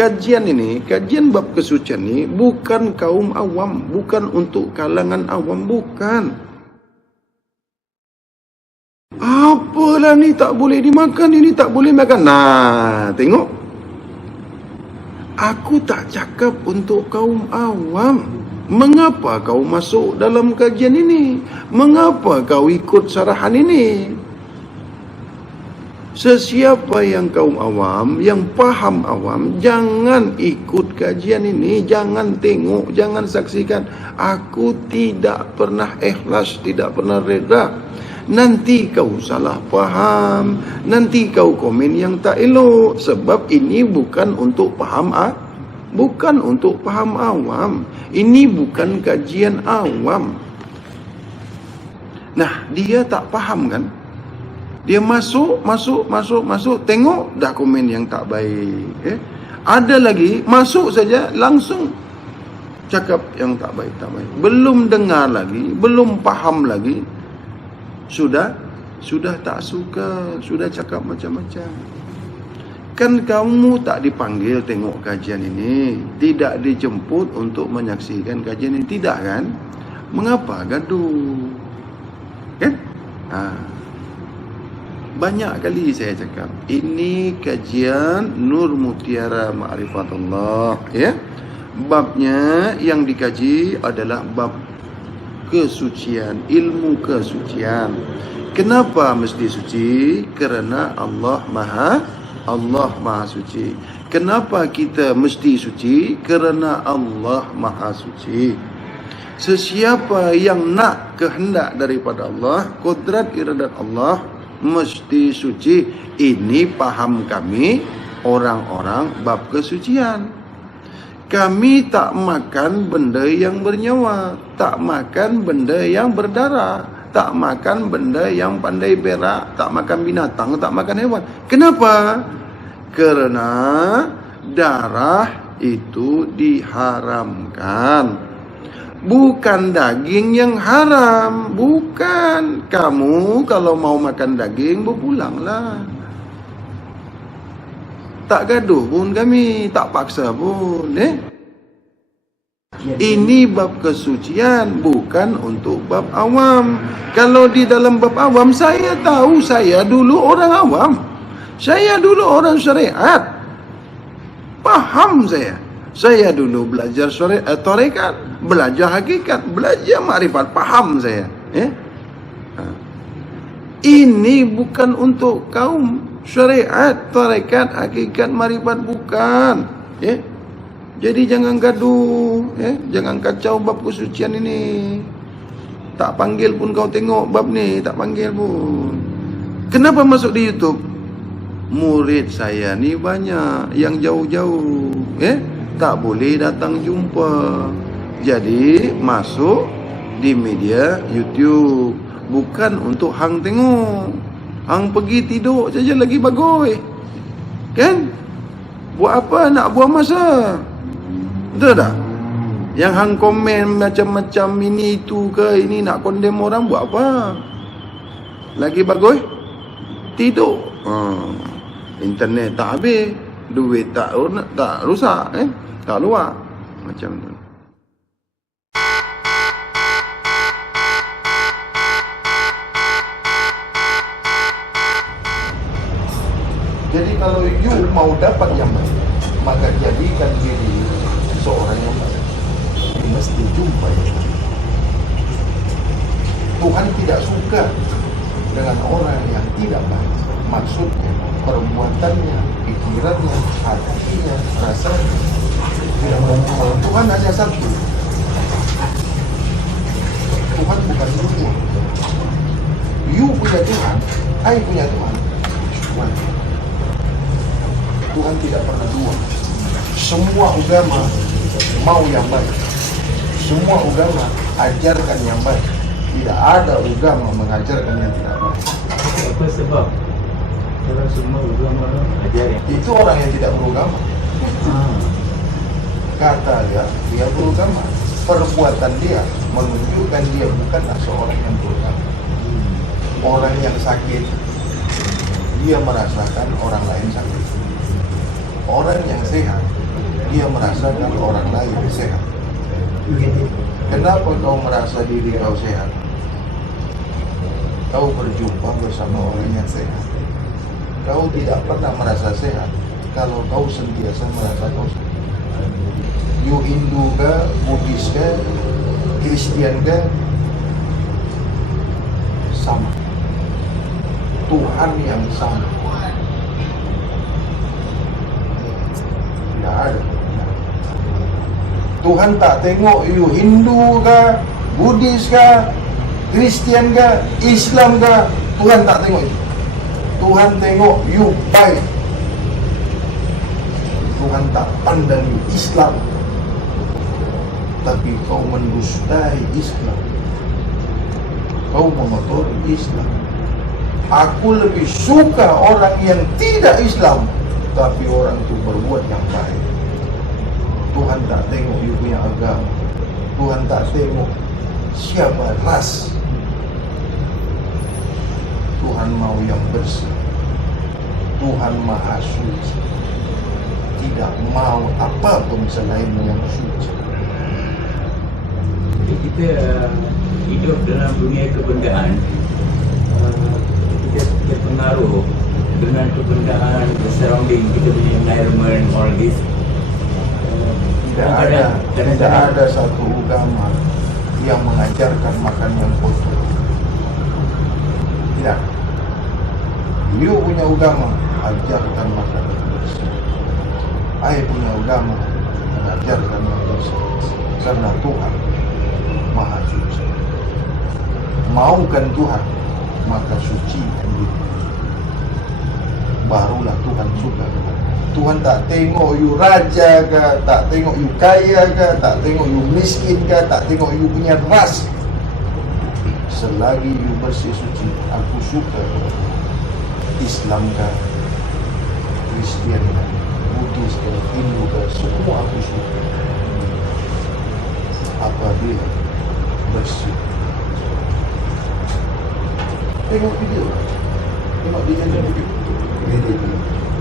kajian ini, kajian bab kesucian ini bukan kaum awam, bukan untuk kalangan awam, bukan. Apalah ni tak boleh dimakan, ini tak boleh makan. Nah, tengok. Aku tak cakap untuk kaum awam. Mengapa kau masuk dalam kajian ini? Mengapa kau ikut sarahan ini? Sesiapa yang kaum awam, yang paham awam, jangan ikut kajian ini, jangan tengok, jangan saksikan. Aku tidak pernah ikhlas, tidak pernah reda. Nanti kau salah faham, nanti kau komen yang tak elok. Sebab ini bukan untuk paham bukan untuk paham awam. Ini bukan kajian awam. Nah, dia tak faham kan? Dia masuk, tengok dah komen yang tak baik. Ada lagi, masuk saja langsung cakap yang tak baik. Belum dengar lagi, belum faham lagi, sudah tak suka, sudah cakap macam-macam. Kan kamu tak dipanggil tengok kajian ini, tidak dijemput untuk menyaksikan kajian ini, tidak kan? Mengapa gaduh? Kan? Banyak kali saya cakap, ini kajian Nur Mutiara Ma'rifatullah, ya. Babnya yang dikaji adalah bab kesucian, ilmu kesucian. Kenapa mesti suci? Kerana Allah Maha suci. Kenapa kita mesti suci? Kerana Allah Maha suci. Sesiapa yang nak kehendak daripada Allah, kodrat iradat Allah, mesti suci. Ini paham kami orang-orang bab kesucian. Kami tak makan benda yang bernyawa, tak makan benda yang berdarah, tak makan benda yang pandai berak, tak makan binatang, tak makan hewan. Kenapa? Kerana darah itu diharamkan. Bukan daging yang haram. Bukan. Kamu kalau mau makan daging, berpulanglah. Tak gaduh pun kami, tak paksa pun. Ini bab kesucian, bukan untuk bab awam. Kalau di dalam bab awam, saya tahu, saya dulu orang awam. Saya dulu orang syariat. Paham saya. Saya dulu belajar tarekat, belajar hakikat, belajar makrifat, paham saya. Ini bukan untuk kaum syariat, tarekat, hakikat, makrifat, bukan. Jadi jangan gaduh, jangan kacau bab kesucian ini. Tak panggil pun kau tengok bab ni, tak panggil pun. Kenapa masuk di YouTube? Murid saya ni banyak yang jauh-jauh, tak boleh datang jumpa. Jadi masuk di media YouTube. Bukan untuk hang tengok. Hang pergi tidur saja lagi bagus. Kan? Buat apa nak buang masa? Betul tak? Yang hang komen macam-macam ini itu ke, ini nak condemn orang, buat apa? Lagi bagus? Tidur. Internet tak habis, duit tak rusak, tak luar. Macam tu. Jadi kalau you mau dapat yang baik, maka jadikan diri seorang yang baik. You mesti jumpa yang baik. Tuhan tidak suka dengan orang yang tidak baik. Maksudnya, perbuatannya, pikirannya, hatinya, rasanya. Tuhan hanya satu. Tuhan bukan dua. You punya Tuhan, I punya Tuhan. Tuhan tidak pernah dua. Semua agama mau yang baik. Semua agama ajarkan yang baik. Tidak ada agama mengajarkan yang tidak baik. Apa sebab? Kalau semua agama ajar yang itu orang yang tidak beragama. Kata dia beragama. Perbuatan dia menunjukkan dia bukanlah seorang yang beragama. Orang yang sakit, dia merasakan orang lain sakit. Orang yang sehat dia merasa kalau orang lain sehat. Kenapa kau merasa diri kau sehat? Kau berjumpa bersama orang yang sehat. Kau tidak pernah merasa sehat kalau kau sentiasa merasa kau sehat. You Hindu ke, Buddhis ke, Kristian ke, sama. Tuhan yang sama. Tidak ada. Tuhan tak tengok you Hindu ke, Buddhis ke, Kristian ke, Islam ke. Tuhan tak tengok itu. Tuhan tengok you baik. Tuhan tak pandang you Islam, tapi kau mendustai Islam, kau mengotori Islam. Aku lebih suka orang yang tidak Islam, tapi orang itu berbuat yang baik. Tuhan tak tengok you punya agama. Tuhan tak tengok siapa ras. Tuhan mau yang bersih. Tuhan maha suci. Tidak mau apapun selain yang suci. Jadi kita hidup dalam dunia kebendaan, kita terpengaruh dengan kebendaan, the surrounding, kita punya environment, all this. Tidak ada satu agama yang mengajarkan makan yang kotor. Tidak. You punya agama ajarkan makan yang bersih. I punya agama mengajarkan yang bersih. Karena Tuhan maha suci. Maukan Tuhan, maka sucikan diri. Barulah Tuhan suka. Tuhan tak tengok you raja ke, tak tengok you kaya ke, tak tengok you miskin ke, tak tengok you punya ras. Selagi you bersih suci, aku suka. Islam ke, Kristian ke, Buddhis ke, Hindu ke, semua aku suka. Apabila bersih. Tengok video. Tengok dia jadi video.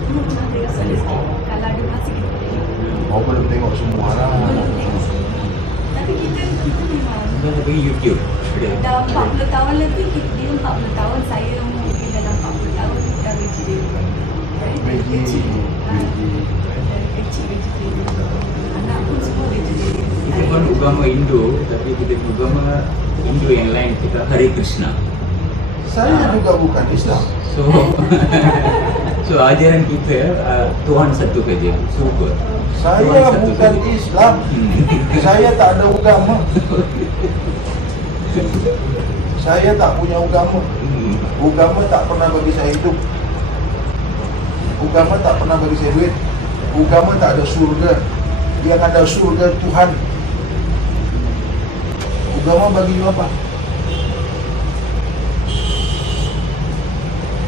Kalau ada masa kita tengok. Oh, belum tengok semua lah. Tapi kita memang Kita pergi YouTube. dah 40 tahun lebih, dia 40 tahun, saya mungkin dalam 40 tahun kita vegetarian. Dari kecil, dari kecil vegetarian. Anak pun semua vegetarian. Kita pun agama Hindu, tapi kita agama Hindu yang lain kita Hare Krishna. Saya juga bukan Islam. So, so ajaran kita Tuhan satu saja, super. Saya Tuhan satu bukan saja. Islam. Saya tak ada agama. Saya tak punya agama. Agama tak pernah bagi saya hidup. Agama tak pernah bagi saya duit. Agama tak ada surga. Yang ada surga Tuhan. Agama bagi you apa?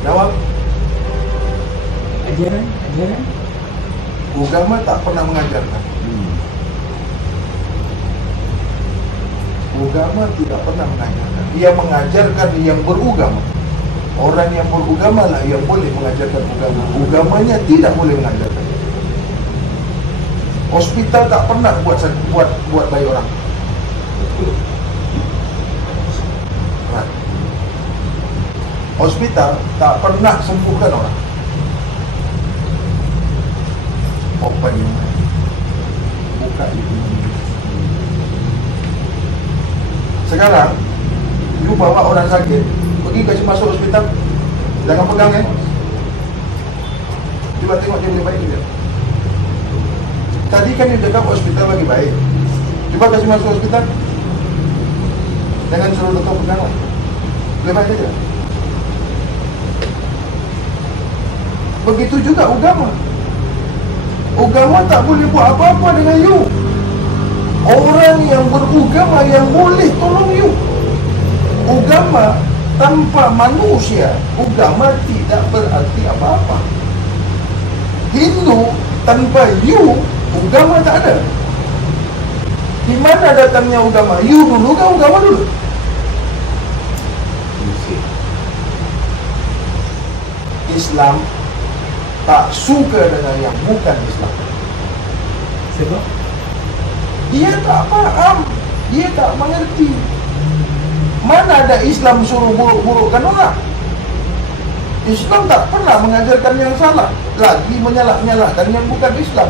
Jawab. Ajaran. Agama tak pernah mengajarkan. Agama tidak pernah mengajarkan. Dia mengajarkan yang beragama. Orang yang beragama lah yang boleh mengajarkan agama. Agamanya tidak boleh mengajarkan. Hospital tak pernah buat bayi orang. Right. Hospital tak pernah sembuhkan orang. Open your mind. Buka itu. Sekarang you bawa orang sakit, pergi kasih masuk hospital. Jangan pegang ya. Coba tengok dia boleh baik tidak. Tadi kan dia dekat hospital lagi baik. Coba kasih masuk hospital. Jangan suruh dokter pegang. Boleh baik tidak. Begitu juga agama. Agama tak boleh buat apa-apa dengan you. Orang yang beragama yang boleh tolong you. Agama tanpa manusia, agama tidak berarti apa-apa. Hindu tanpa you, agama tak ada. Di mana datangnya agama? You dulu ke agama dulu? Islam tak suka dengan yang bukan Islam. Sebab Dia tak faham, dia tak mengerti. Mana ada Islam suruh buruk-burukkan orang? Islam tak pernah mengajarkan yang salah, lagi menyalah-nyalahkan yang bukan Islam.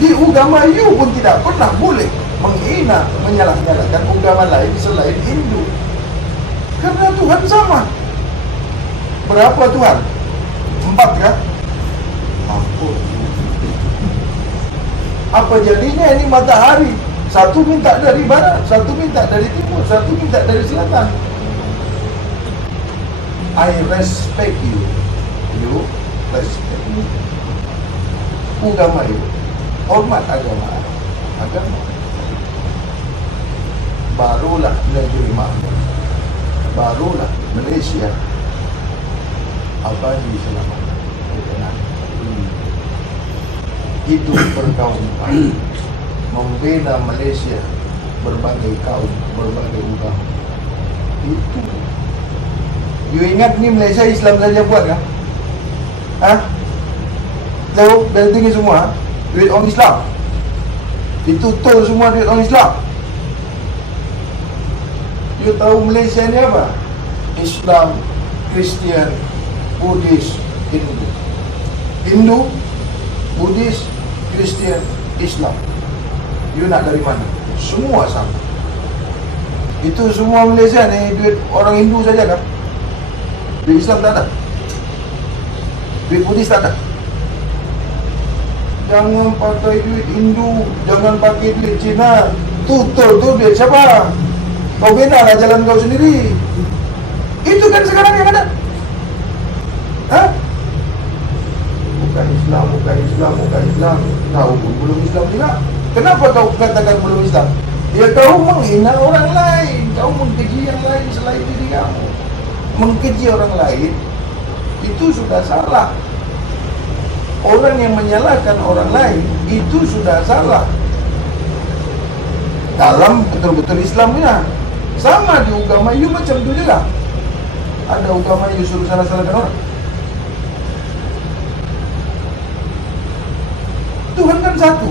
Di agama you pun tidak pernah boleh menghina, menyalah-nyalahkan agama lain selain Hindu. Karena Tuhan sama. Berapa Tuhan? 4 kah? Ampun. Apa jadinya ini matahari? Satu minta dari barat, satu minta dari timur, satu minta dari selatan. I respect you. You respect me. Agama you. Hormat agama. Agama. Barulah negeri makmur. Barulah Malaysia abadi selamanya. Hidup berkauman, membina Malaysia berbagai kaum, berbagai agama. Itu. You ingat ni Malaysia Islam saja buat kan? Hah? Tahu dari tinggi semua, duit orang Islam. Itu tol semua duit orang Islam. You tahu Malaysia ni apa? Islam, Kristian, Buddhis, Hindu. Hindu, Buddhis, Kristian, Islam. You nak dari mana? Semua sama. Itu semua Malaysia ni duit orang Hindu saja kan? Duit Islam tak ada. Duit Buddhis tak ada. Jangan pakai duit Hindu, jangan pakai duit Cina. Tutul tu duit siapa? Kau benalah jalan kau sendiri. Itu kan sekarang yang ada. Hah? Bukan Islam, bukan Islam, bukan Islam. Tahu pun belum Islam juga. Kenapa kau katakan belum Islam? Ya kau menghina orang lain, kau mengkeji yang lain selain diri kamu. Mengkeji orang lain itu sudah salah. Orang yang menyalahkan orang lain itu sudah salah. Dalam betul-betul Islamnya. Sama di agama you macam tu juga. Ada agama you suruh salah-salahkan orang. Tuhan kan satu.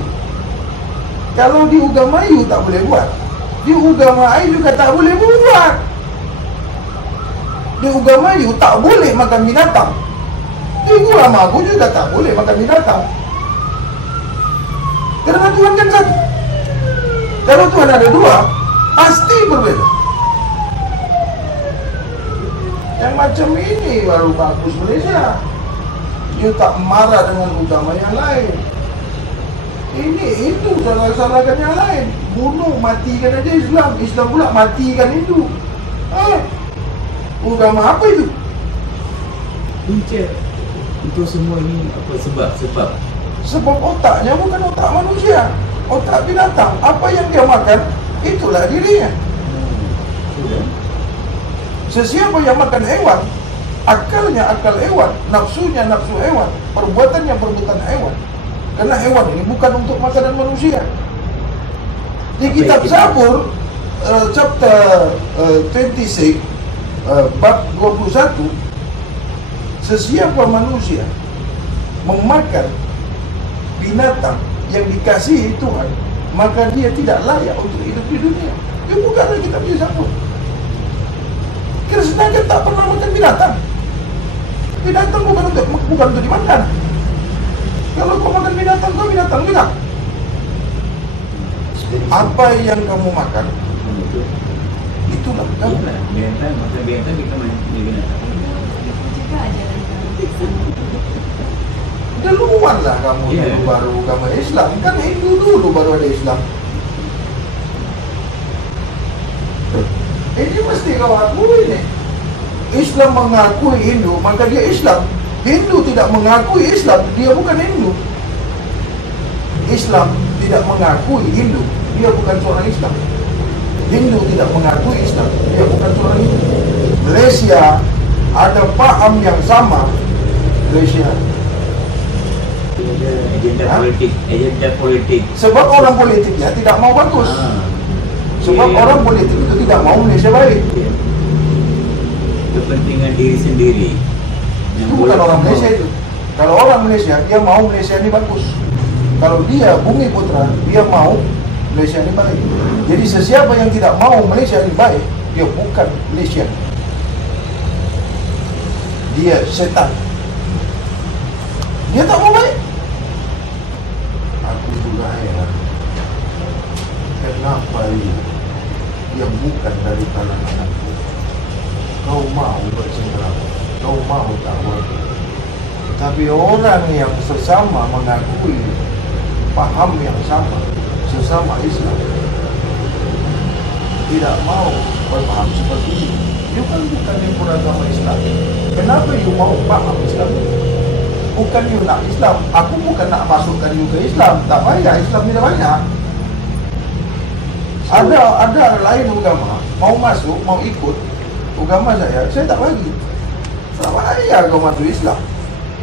Kalau di agama you tak boleh buat, di agama I juga tak boleh buat. Di agama you tak boleh makan binatang. Di agama aku juga tak boleh makan binatang. Karena Tuhan kan satu. Kalau Tuhan ada dua, pasti berbeda. Yang macam ini baru bagus Malaysia. You tak marah dengan agama yang lain. Ini itu salah-salahkan yang lain. Bunuh, matikan aja Islam. Islam pula matikan Hindu. Agama apa itu? punca untuk semua ini apa sebab? Sebab otaknya bukan otak manusia, otak binatang. Apa yang dia makan, itulah dirinya. Sudah. Sesiapa yang makan hewan, akalnya akal hewan, nafsunya nafsu hewan, perbuatannya perbuatan hewan. Karena hewan ini bukan untuk makanan manusia. Di kitab Zabur chapter 26 bab 21, sesiapa manusia memakan binatang yang dikasihi Tuhan, maka dia tidak layak untuk hidup di dunia. Dia bukanlah kitab Zabur. Kristen kan tak pernah makan binatang. Binatang bukan untuk dimakan. Kalau kau makan binatang, kau binatang juga. Apa yang kamu makan, itulah kamu. Binatang, makan binatang, kita makan binatang. Itu juga ajaran kami. Duluan lah kamu dulu baru agama Islam. Kan Hindu dulu baru ada Islam. Ini mesti kau akui nih. Islam mengakui Hindu, maka dia Islam. Hindu tidak mengakui Islam, dia bukan Hindu. Islam tidak mengakui Hindu, dia bukan seorang Islam. Hindu tidak mengakui Islam, dia bukan seorang Hindu. Malaysia ada paham yang sama. Malaysia Agenda politik. sebab orang politiknya tidak mau bagus. Sebab orang politik itu tidak mau Malaysia baik. Kepentingan diri sendiri. Itu bukan orang Malaysia itu. Kalau orang Malaysia, dia mau Malaysia ini bagus. Kalau dia Bumi Putra, dia mau Malaysia ini baik. Jadi sesiapa yang tidak mau Malaysia ini baik, dia bukan Malaysia. Dia setan. Dia tak mau baik. Aku juga heran. Kenapa dia bukan dari kalangan aku? Kau mau bersengkerama, kau mau tahu. Tapi orang yang sesama mengakui paham yang sama, sesama Islam, tidak mau berpaham seperti ini. You kan bukan yang beragama Islam. Kenapa you mau paham Islam? Bukan you nak Islam. Aku bukan nak masukkan you ke Islam. Tak payah, Islam tidak banyak. Ada lain agama mau masuk, mau ikut agama saya tak bagi. Tak payah kau masuk Islam.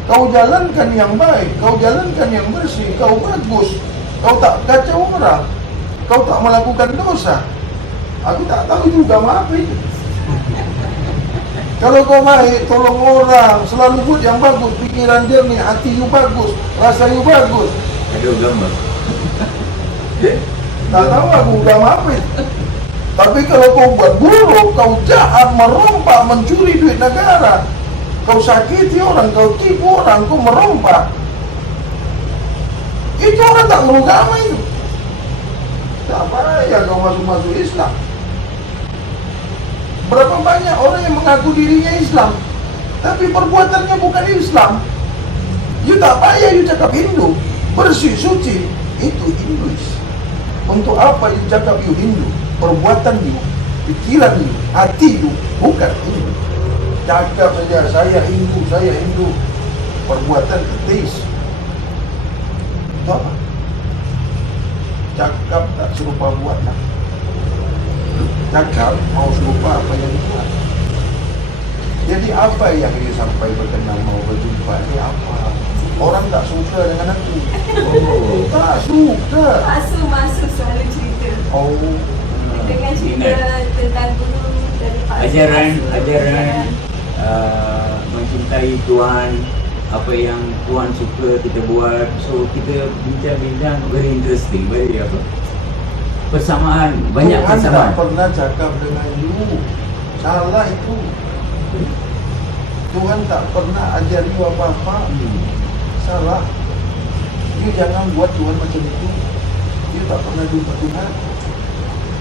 Kau jalankan yang baik, kau jalankan yang bersih, kau bagus, kau tak kacau orang, kau tak melakukan dosa. Aku tak tahu juga apa itu. Kalau kau baik, tolong orang, selalu buat yang bagus, pikiran jernih, hati you bagus, rasa you bagus. Ada agama. Tak tahu aku agama apa itu. Tapi kalau kau buat buruk, kau jahat, merompak, mencuri duit negara, kau sakiti orang, kau tipu orang, kau merompak, itu orang tak beragama itu. Tak payah kau masuk Islam. Berapa banyak orang yang mengaku dirinya Islam, tapi perbuatannya bukan Islam. You tak payah you cakap Hindu, bersih, suci, itu Hinduis. Untuk apa you cakap you Hindu? Perbuatan you, pikiran you, hati you, bukan Hindu. Cakap saja, saya Hindu. Perbuatan ateis. Itu apa? Cakap tak serupa buatlah. Cakap mau serupa apa yang dibuat. Jadi apa yang dia sampai berkenal mau berjumpa ini apa? Orang tak suka dengan aku. Oh, tak suka. Masuk selalu cerita. Oh, Dengan cerita tentang guru dari Pak Ajaran Azhar. Mencintai Tuhan, apa yang Tuhan suka kita buat. So kita bincang-bincang, very interesting, very apa, persamaan, banyak Tuhan persamaan. tak pernah cakap dengan you. Salah itu. Tuhan tak pernah ajari you apa-apa. Salah. You jangan buat Tuhan macam itu. You tak pernah jumpa Tuhan.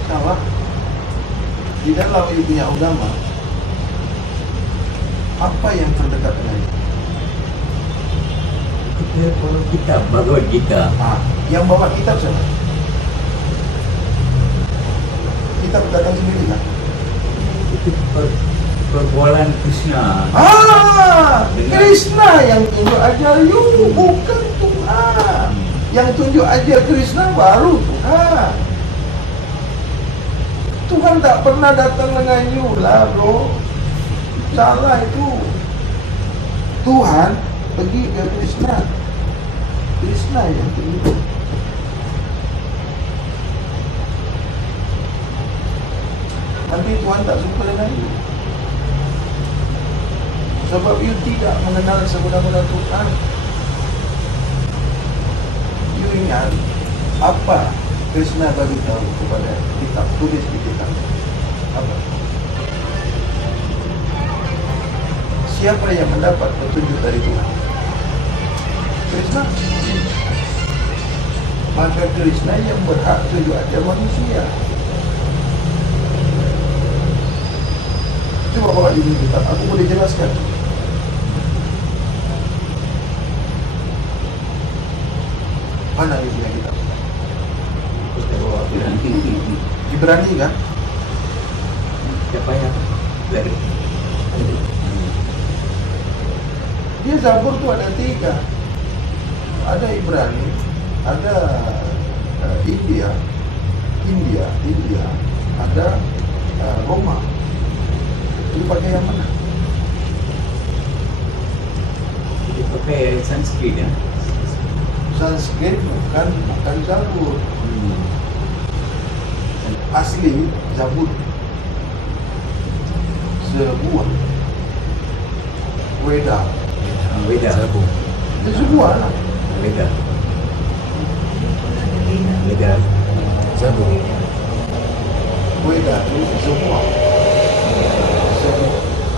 Salah. Di dalam you punya agama, apa yang terdekat dengan you? Kita follow kitab, Bhagavad Gita. Yang bawa kitab siapa? Kitab datang sendiri kan? Itu perbualan Krishna. Krishna yang tunjuk ajar you, bukan Tuhan. Yang tunjuk ajar Krishna baru Tuhan. Tuhan tak pernah datang dengan you lah bro. Salah itu. Tuhan pergi ke Krishna. Krishna yang tunjuk. Tapi Tuhan tak suka dengan you. Sebab you tidak mengenal sebenar-benar Tuhan. You ingat apa Krishna bagi tahu kepada kitab, tulis di kitab. Apa? Siapa yang mendapat petunjuk dari Tuhan? Krishna. Maka Krishna yang berhak tunjuk ajar manusia. Coba bawa ini kitab, aku boleh jelaskan. Mana dia punya kitab? Ibrani kan? Siapa yang dari? Dia Zabur tu ada 3. Ada Ibrani, ada India, ada Roma. Dia pakai yang mana? Dia pakai Sanskrit ya. Sanskrit bukan Zabur. Asli Zabur sebuah Weda. Veda. Dia sebuah lah. Veda. negara. Sabun. Beda tu semua.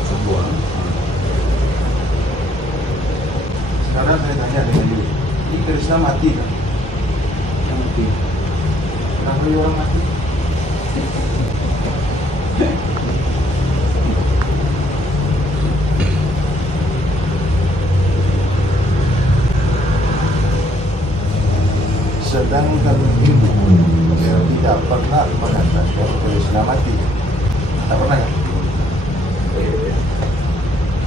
Sebuah. Sekarang saya tanya dengan diri, ini Krishna mati kan? Yang mati. Kenapa dia orang mati? Sedangkan Hindu tidak pernah mengatakan Krishna mati. Tak pernah kan?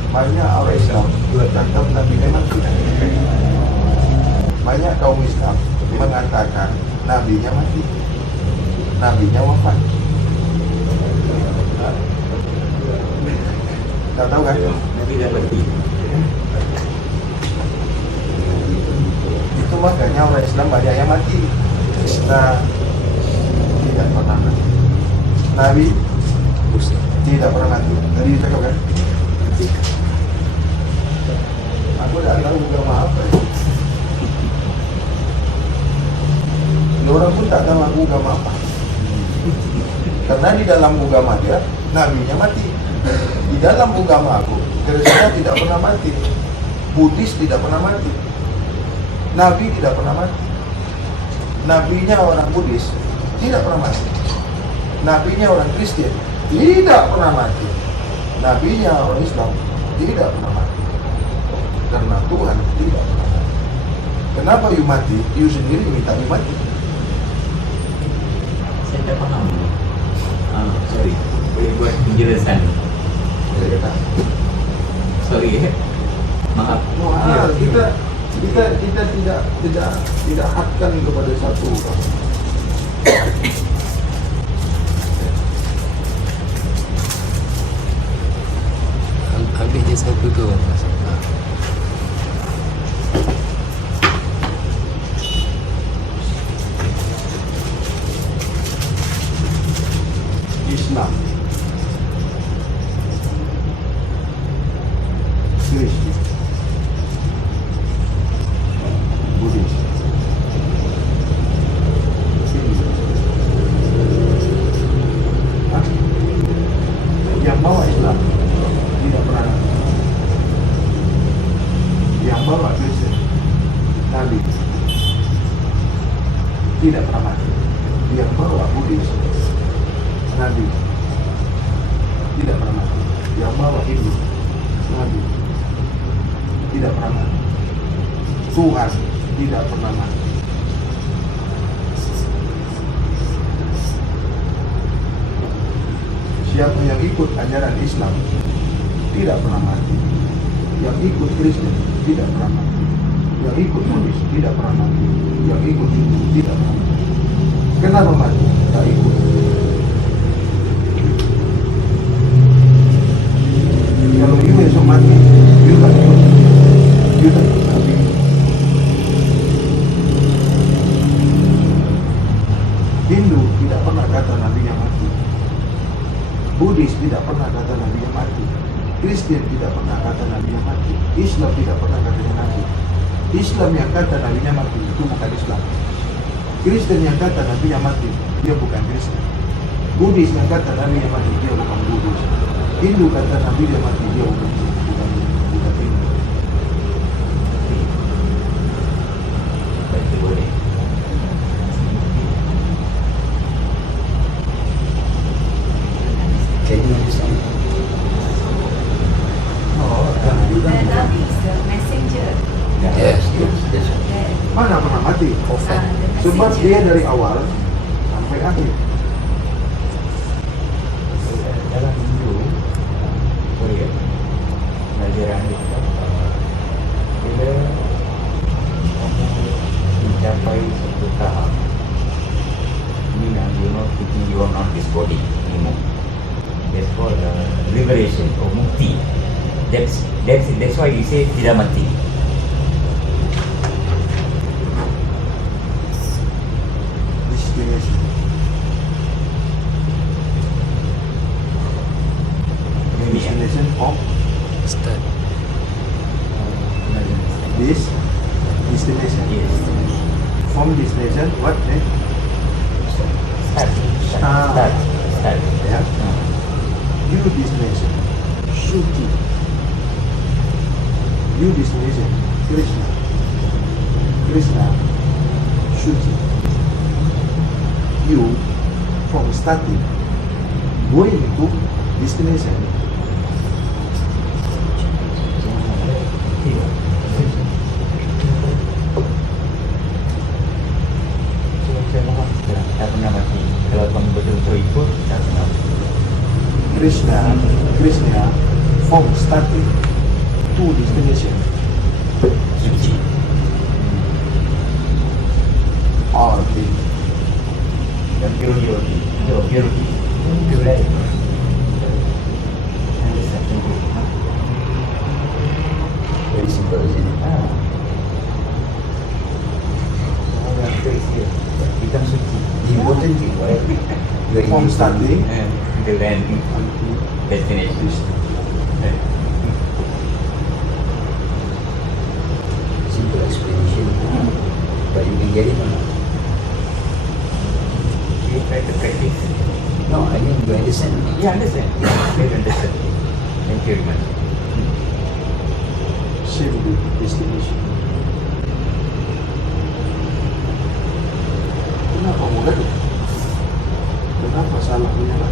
Banyak orang Islam tetap Nabi mati. Banyak kaum Islam mengatakan Nabinya mati, Nabinya wafat. Tak tahu kan? Nabi dah mati. Itu makanya orang Islam banyak yang mati. Krishna tidak pernah mati. Nabi tidak pernah mati. Tadi cakap kan? Aku tak tahu agama apa. Orang pun tak tahu aku agama apa. Karena di dalam agama dia, nabinya mati. Di dalam agama aku, Krishna tidak pernah mati. Buddhis tidak pernah mati. Nabi tidak pernah mati. Nabinya orang Buddhis tidak pernah mati. Nabinya orang Kristen tidak pernah mati. Nabinya orang Islam tidak pernah mati. Karena Tuhan tidak pernah mati. Kenapa you mati? You sendiri minta you mati. Saya tak faham. Sorry. Boleh buat penjelasan. Sorry ya. Maaf. Kita tidak hadkan kepada satu orang. Ambil je satu tu. Islam, Kristen, Buddhis, Hindu. Yang bawa Islam tidak pernah mati. Yang bawa Kristen, Nabi tidak pernah mati. Yang bawa Buddhis, Nabi tidak pernah mati. Yang bawa Hindu, Nabi tidak pernah mati. Tuhan tidak pernah mati. Siapa yang ikut ajaran Islam tidak pernah mati. Yang ikut Kristen tidak pernah mati. Yang ikut Buddhis tidak pernah mati. Yang ikut Hindu tidak pernah mati. Kenapa mati? Tak ikut. Kalau you esok mati, you tak ikut. You tak ikut Nabi. Hindu tidak pernah kata Nabinya mati. Buddhis tidak pernah kata Nabinya mati. Kristen tidak pernah kata Nabinya mati. Islam tidak pernah katanya Nabi. Islam yang kata Nabinya mati itu bukan Islam. Kristen yang kata Nabinya mati, dia bukan Kristen. Buddhis yang kata Nabinya mati, dia bukan Buddhis. Hindu kata Nabinya mati, dia bukan Hindu. Baik, boleh. Kayaknya Islam. Oh, Nabi The Nabi is the messenger. Yes. mana pernah mati? Prophet. Sebab dia dari awal sampai akhir. Dalam Hindu, sorry ya, pelajaran bila kamu mencapai satu tahap, you know, thinking you are not this body anymore. That's called liberation or mukti. That's why you say tidak mati. Destination. Destination of Start. this destination. Yes. From destination, what? Start. Yeah. You destination, Shruti. You destination, Krishna. Krishna, Shruti. You from starting going to destination. Saya mohon, tak pernah mati. Kalau kamu betul-betul ikut, tak pernah mati. Krishna from starting to destination. Suci. All things. Dan purity. Pure. Very simple, isn't it? Hitam suci. Important thing, right? From starting Until then, destination. Simple explanation, but you can get it or not. You try to practice. No, I mean you understand or not? Yeah, understand. You understand. Thank you very much. same with destination. Kenapa mudah? Kenapa salah menyala?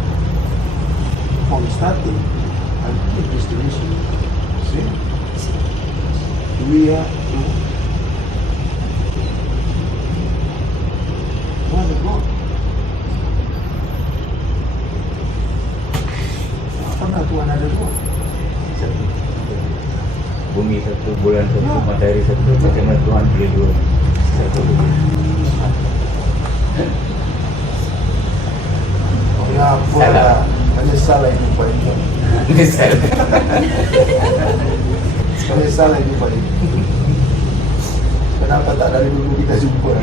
From starting until destination, same. We are to one God. Pernah Tuhan ada dua? Satu. Bumi satu, bulan satu, matahari satu, bagaimana Tuhan boleh dua? Satu. Ya apa Salah. lah, menyesal ini paling. Misal. Menyesal ini paling. Kenapa tak dari dulu kita jumpa?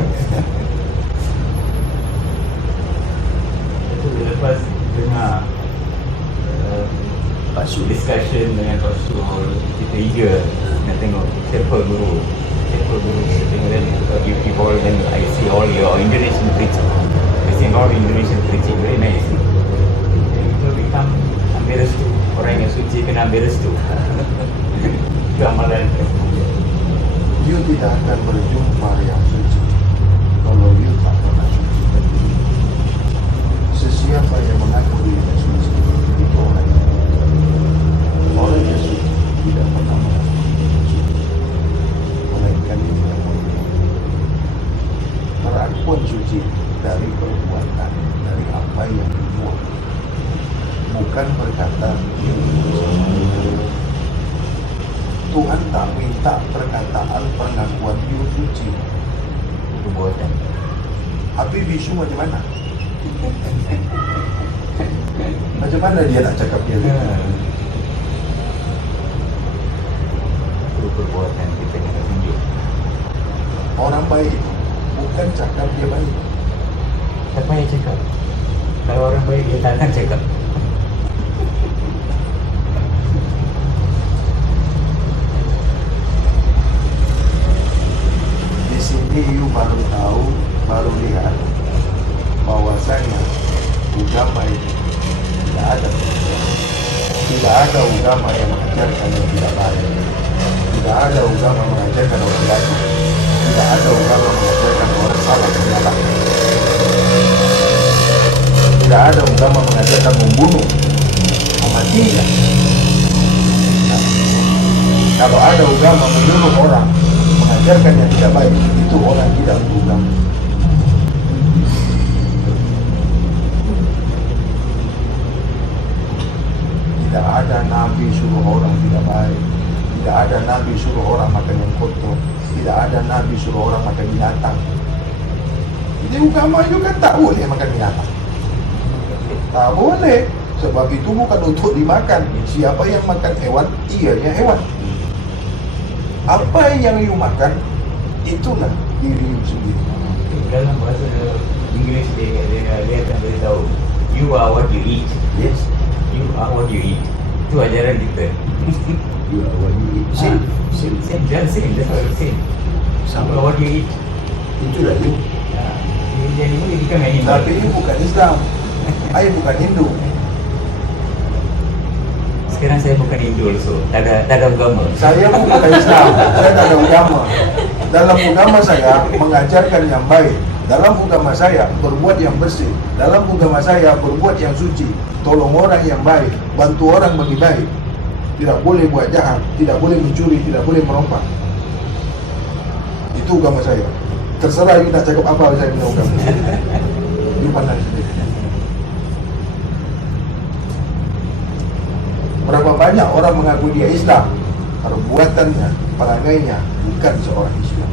Itu lepas dengar Pak Su discussion dengan Pak Su, kita eager nak tengok siapa guru kita tengok dan you all, then I see all your Indonesian preaching. I see all Indonesian preaching, very nice. Itu become ambil restu, orang yang suci kena ambil restu. Itu amalan. You tidak akan berjumpa yang suci kalau you tak pernah suci. Sesiapa yang mengaku dirinya suci itu orang yang suci tidak pernah mengaku dirinya suci, melainkan dia pengakuan suci dari perbuatan, dari apa yang dibuat, bukan perkataan. Tuhan tak minta perkataan pengakuan you suci. Perbuatan. Habis bisu macam mana? Macam mana dia nak cakap dia? Itu perbuatan kita kena tunjuk. Orang baik bukan cakap dia baik. Siapa yang cakap? Kalau orang baik dia tak akan cakap. Di sini you baru tahu, baru lihat bahwasanya agama itu tidak ada. Tidak ada agama yang mengajarkan yang tidak baik. Tidak ada agama mengajarkan orang jatuh. Tidak ada agama mengajarkan orang salah menyalahkan. Tidak ada agama mengajarkan membunuh, mematikan. Nah, kalau ada agama menyuruh orang mengajarkan yang tidak baik, itu orang tidak beragama. Tidak ada Nabi suruh orang tidak baik. Tidak ada Nabi suruh orang makan yang kotor. Tidak ada Nabi suruh orang makan binatang. Jadi agama juga tak boleh makan binatang. Tak boleh. Sebab itu bukan untuk dimakan. Siapa yang makan hewan, ianya hewan. Apa yang you makan, itulah diri you sendiri. Dalam bahasa Inggeris dia akan beritahu, you are what you eat. Yes, You are what you eat. Itu ajaran kita. you are what you eat. Same, same. Same. That's what I'm saying. You Sama. are what you eat. Itulah you. You Jadi animal, you become animal. Tapi ini bukan Islam. Saya bukan Hindu. Sekarang saya bukan Hindu also. Tak ada agama. Saya bukan Islam. Saya tak ada agama. Dalam agama saya mengajarkan yang baik. Dalam agama saya berbuat yang bersih. Dalam agama saya berbuat yang suci. Tolong orang yang baik, bantu orang bagi baik. Tidak boleh buat jahat, tidak boleh mencuri, tidak boleh merompak. Itu agama saya. Terserah you nak cakap apa, saya punya agama. You pandang sendiri. Berapa banyak orang mengaku dia Islam, perbuatannya, perangainya bukan seorang Islam.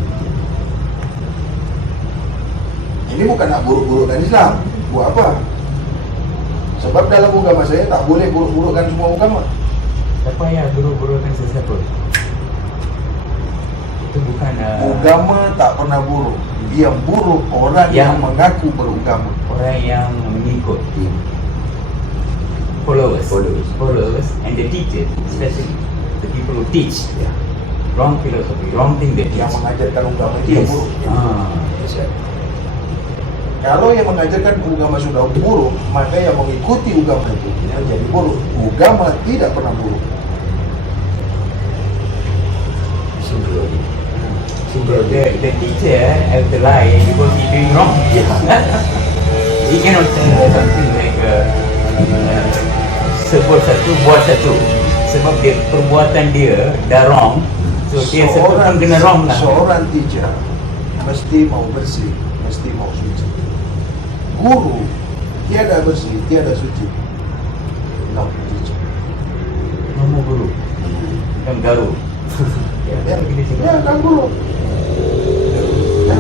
Ini bukan nak buruk-burukkan Islam. Buat apa? Sebab dalam agama saya tak boleh buruk-burukkan semua agama. Tak payah buruk-burukkan sesiapa. Itu bukan Agama tak pernah buruk. Yang buruk orang yang mengaku beragama. orang yang mengikut. Followers and the teachers, especially the people who teach wrong philosophy, wrong thing they teach. Yang mengajarkan agama itu yang Yes. buruk. Yes, sir. Kalau yang mengajarkan agama sudah buruk, maka yang mengikuti agama itu menjadi buruk. Agama tidak pernah buruk. Simple. The teacher has to lie because he's doing wrong. He cannot tell something like sebut satu, buat satu. Sebab dia perbuatan dia dah wrong. So dia sebut pun kena wrong lah. Seorang teacher mesti mau bersih, mesti mau suci. Guru tiada bersih, tiada suci. No teacher. Nama guru. Yang garu. Ya, kita cakap. ya kan guru. Ya.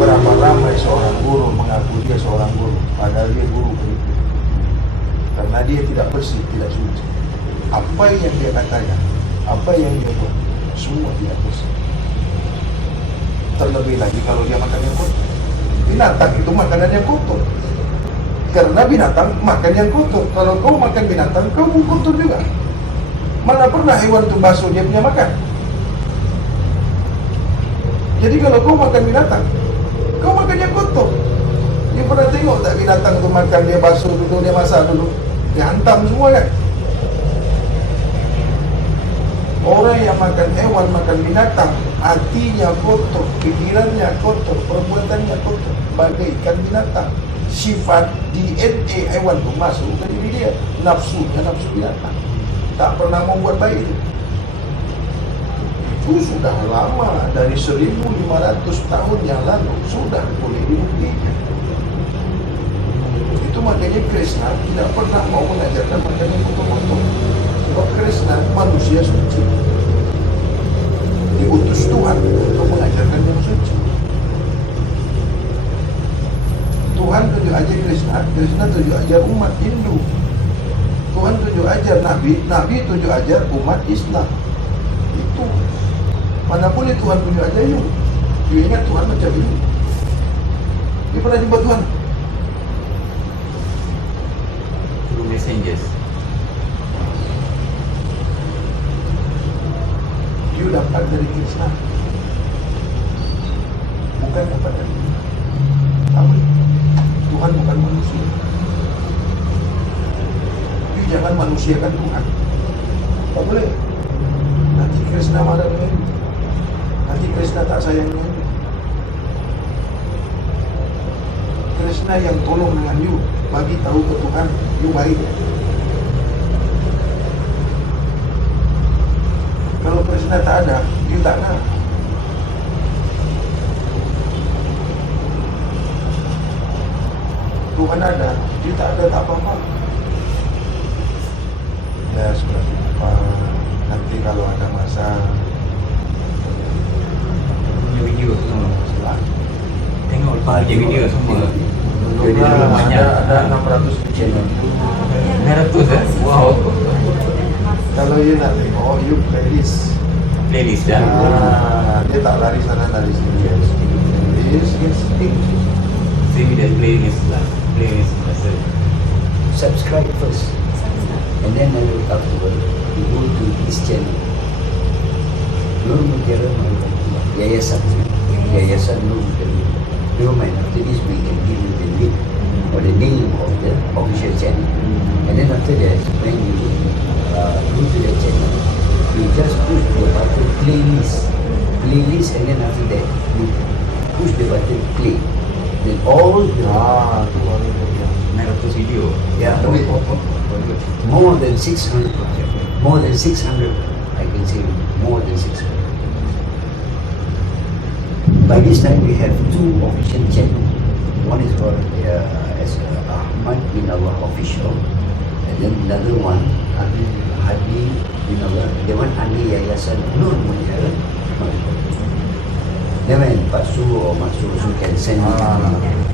Berapa ramai seorang guru mengaku dia seorang guru, padahal dia guru beribu. Karena dia tidak bersih, tidak suci. Apa yang dia katakan, apa yang dia buat, semua tidak bersih. Terlebih lagi kalau dia makan yang kotor. Binatang itu makanan yang kotor. Karena binatang makan yang kotor. Kalau kau makan binatang, kau pun kotor juga. Mana pernah hewan itu basuh dia punya makan? Jadi kalau kau makan binatang, kau makan yang kotor. Dia pernah tengok tak binatang tu makan, dia basuh dulu, dia masak dulu, dia hantam semua kan? Orang yang makan hewan, makan binatang, hatinya kotor, pikirannya kotor, perbuatannya kotor, bagaikan binatang. Sifat DNA hewan tu masuk ke diri dia, nafsunya nafsu binatang. Tak pernah membuat baik itu. Itu sudah lama, dari 1500 tahun yang lalu sudah boleh dibuktikan. Itu makanya Krishna tidak pernah mau mengajarkan makanan yang kotor-kotor. Sebab Krishna manusia suci, diutus Tuhan untuk mengajarkan yang suci. Tuhan tunjuk ajar Krishna, Krishna tunjuk ajar umat Hindu. Tuhan tunjuk ajar Nabi, Nabi tunjuk ajar umat Islam. Itu. Mana boleh Tuhan tunjuk ajar you. You ingat Tuhan macam ini. You pernah jumpa Tuhan? Through messengers. You dapat dari Krishna, bukan dapat dari Tuhan. Tahu? Tuhan bukan manusia. You jangan manusiakan Tuhan. Tak boleh. Nanti Krishna marah dengan you. Nanti Krishna tak sayang dengan you. Krishna yang tolong dengan you, bagi tahu ke Tuhan, you baik. Kalau Krishna tak ada, you tak nak. Tuhan ada, you tak ada, tak apa-apa. Ya sudah lupa. Nanti kalau ada masa Punya video semua. Tengok punya video semua. Jadi banyak. ada 600 channel. 900 Wow. Kalau you nak tengok, you playlist. Playlist dah. Dia tak lari sana lari sini. Playlist, yes. Sini dah playlist lah. Playlist masa. Subscribe first. And then I will afterward you go to his channel. Nur Mutiara Yayasan. Yayasan Nur Khalid. Never mind, after this we can give you the link or the name of the official channel. And then after that, when you go to the channel, you just push the button playlist, and then after that, you push the button play. Then all the Tu baru dia. Naruto video. yeah, more than 600, I can say more than 600. By this time, we have 2 official channels. One is called as Ahmad bin Allah Official, and then another one, Hadi bin Allah. The one under Yayasan Nur Munir. Then when Pak Su or Mak Su can send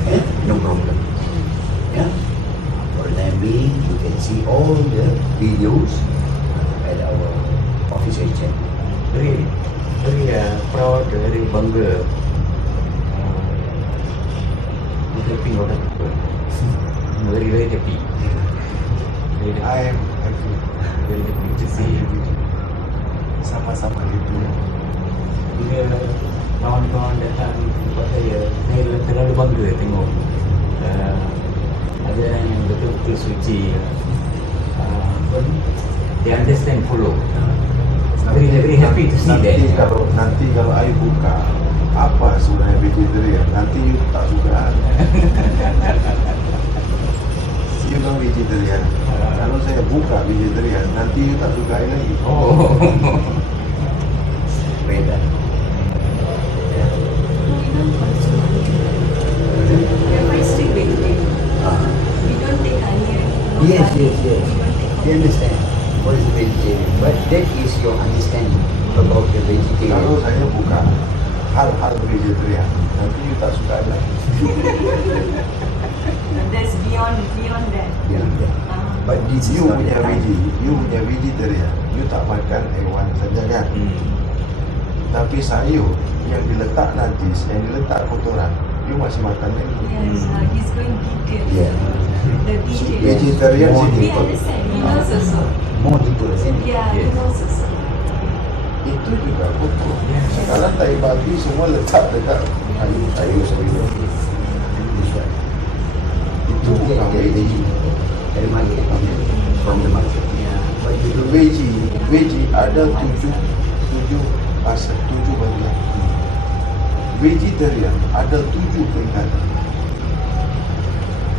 it, no problem. Yeah. For the time being, you can see all the videos at our official channel. Very proud, very bangga. Happy orang tua. Very happy. Very I am happy. happy to see. Sama-sama happy. Bila kawan-kawan datang tempat saya terlalu bangga tengok ajaran yang betul-betul suci. They understand, follow. Very happy to see that. Nanti kalau I buka apa sebenarnya vegetarian, nanti you tak suka. You kan vegetarian. Kalau saya buka vegetarian, nanti you tak suka I lagi. Oh. Beda. We are quite strict vegetarian. We don't take onion. No Yes. garlic. We don't take You understand what is vegetarian, but that is your understanding about the Kalau vegetarian. saya buka hal-hal vegetarian, nanti you tak suka I lagi. That's beyond that. Yeah. But this is You not the punya time. you punya vegetarian, you tak makan hewan saja kan? Tapi sayur yang diletak najis, yang diletak kotoran, you masih makan lagi. Yes, he's going detail. Yeah. The detail. Vegetarian More sini. We understand. He knows also. More deeper, isn't it? Yeah, he Yes. knows also. Itu juga kotor. Sekarang tai babi semua letak dekat sayur. That's right. Itu bukan veggie. Dari market, from the market. Yeah. Itu veggie ada tujuh bagian. Vegetarian ada 7 peringkatan.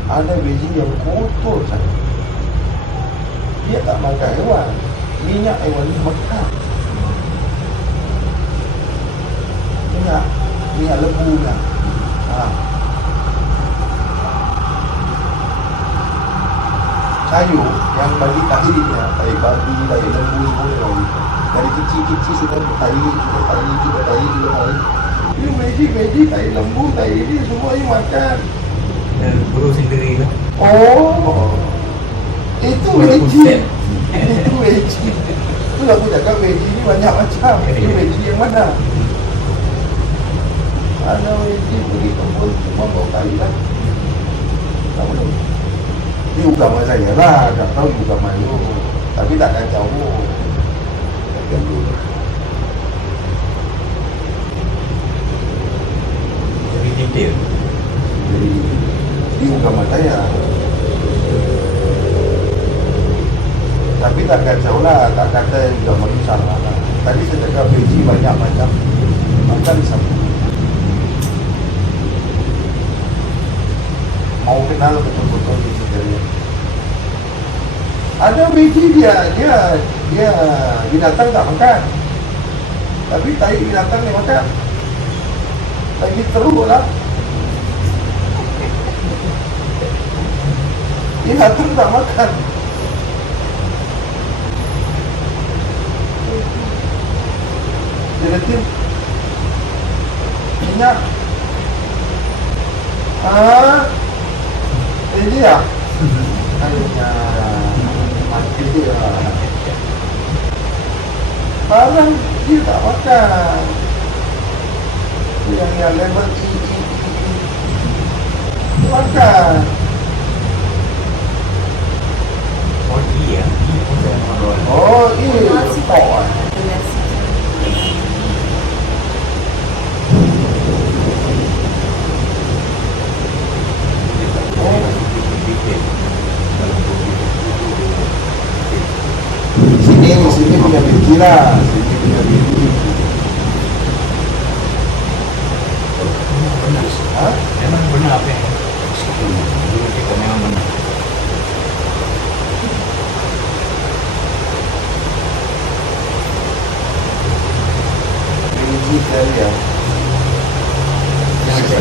Ada veggie yang kotor saja. Dia tak makan hewan. Minyak hewan ni makan. Minyak lembu kan. Sayur yang bagi tahlilnya, tai babi, tai lembu semua yang dari kecil-kecil sudah tahlil, juga tahlil. Ini veggie, tai lembu, tai ini semua ini makan. Dan guru sendiri lah. Oh, itu Walaupun veggie. set. Itu veggie. Itulah aku cakap veggie ni banyak macam. Itu veggie yang mana? Ada veggie pergi kebun cuma bawa kali lah. Tak boleh. Ini agama saya lah, tak tahu agama you. Tapi tak kacau pun. Tak ganggu. Very detail. Jadi, ini agama saya. Tapi tak kacau lah, tak kata agama itu salah lah. Tadi saya cakap veggie banyak macam. Makan sama. Mau kenal betul-betul vegetarian. Ada veggie dia binatang tak makan. Tapi tai binatang dia makan. Lagi teruk lah. Binatang tak makan. Gelatin. Minyak. Ini ya? Ayonya mati dia. Barang dia tak makan. Yang level E. Makan. Oh iya, ini pun saya makan. Oh, ini Nasi tok. ada nasi. biji lah. Sini punya biji. Ha? Memang benar apa yang dulu kita memang benar. Biji kali ya. Yang ada.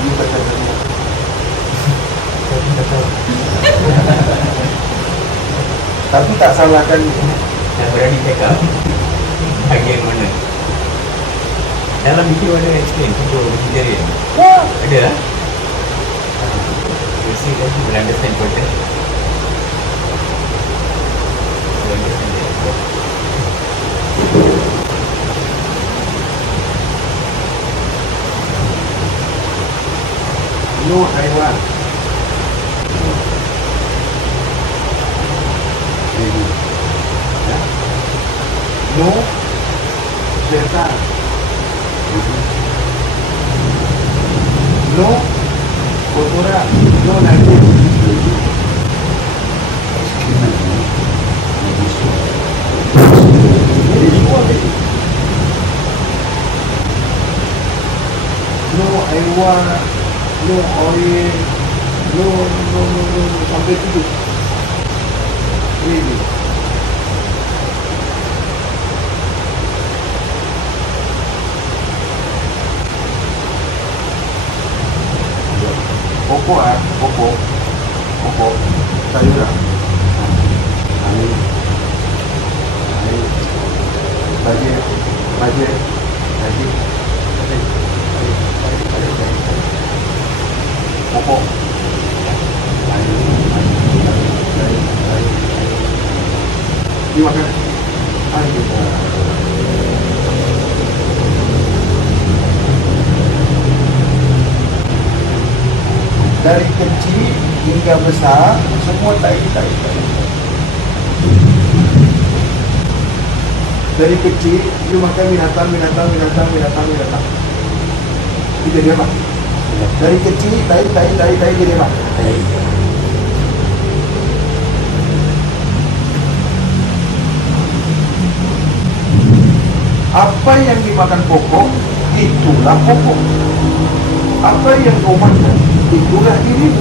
Ini kata-kata. Tapi tak salahkan Yang berani cakap bagian mana? Dalam video ada explain contoh vegetarian. wah, Ada lah. You see that you will understand better. You will understand better. no haiwan. Ini. Ya. No kereta. No kotoran. No najis. Ini semua ni. No haiwan, no oil, no sampai tu. Ini. Pokok pokok sayuran. Air, budget. Pokok. Air. Dimakan. Air. Dari kecil hingga besar, semua tai. Dari kecil, you makan binatang. Itu jadi apa? Dari kecil, tai jadi apa? Apa yang dimakan pokok, itulah pokok. Apa yang kau makan, itulah dirimu.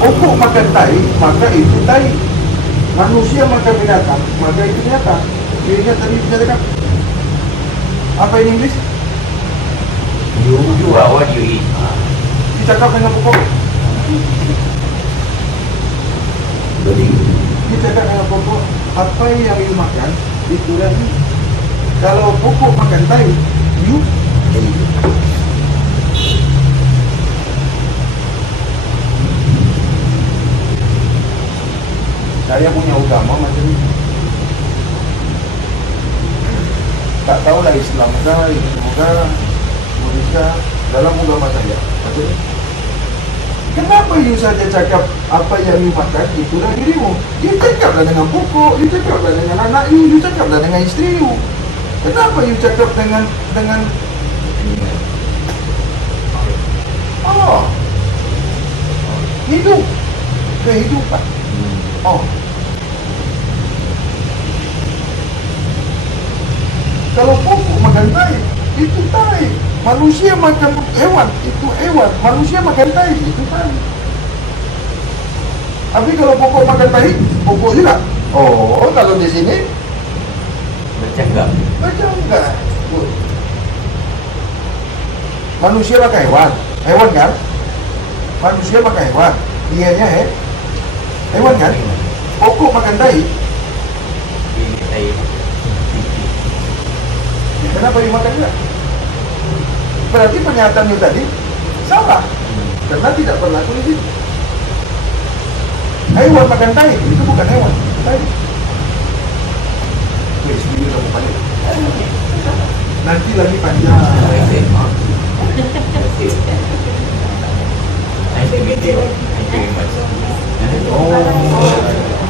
Pokok makan tai, maka itu tai. Manusia makan binatang, maka itu binatang. Dirinya tadi menyatakan apa in English? You are what you eat. Dicakap dengan pokok. Dicakap dengan pokok. Apa yang you makan, itulah you. Kalau pokok makan tai, you saya punya agama macam ni. Tak tahulah Islam kah, Hindu kah, Buddhis kah, dalam agama saya macam ni. Kenapa you saja cakap apa yang you makan itulah dirimu? You cakaplah dengan pokok, you cakaplah dengan anak you cakaplah dengan isteri you. Kenapa you cakap dengan hidup, kehidupan. Kalau pokok makan tai, itu tai. Manusia makan hewan, itu hewan. Manusia makan tai, itu tai. Tapi kalau pokok makan tai, pokok juga. Oh, kalau di sini Bercakap. macam enggak. Manusia makan hewan, hewan kan? Manusia makan hewan, dianya hewan kan? Pokok makan tai. Ini tai. Kenapa dimakan juga? Berarti pernyataannya tadi salah, karena tidak berlaku di situ. Hewan makan tai, itu bukan hewan, tai. Weh, sebelum kamu balik. Nanti lagi panjang. Nice to meet you. Thank you very much. Oh,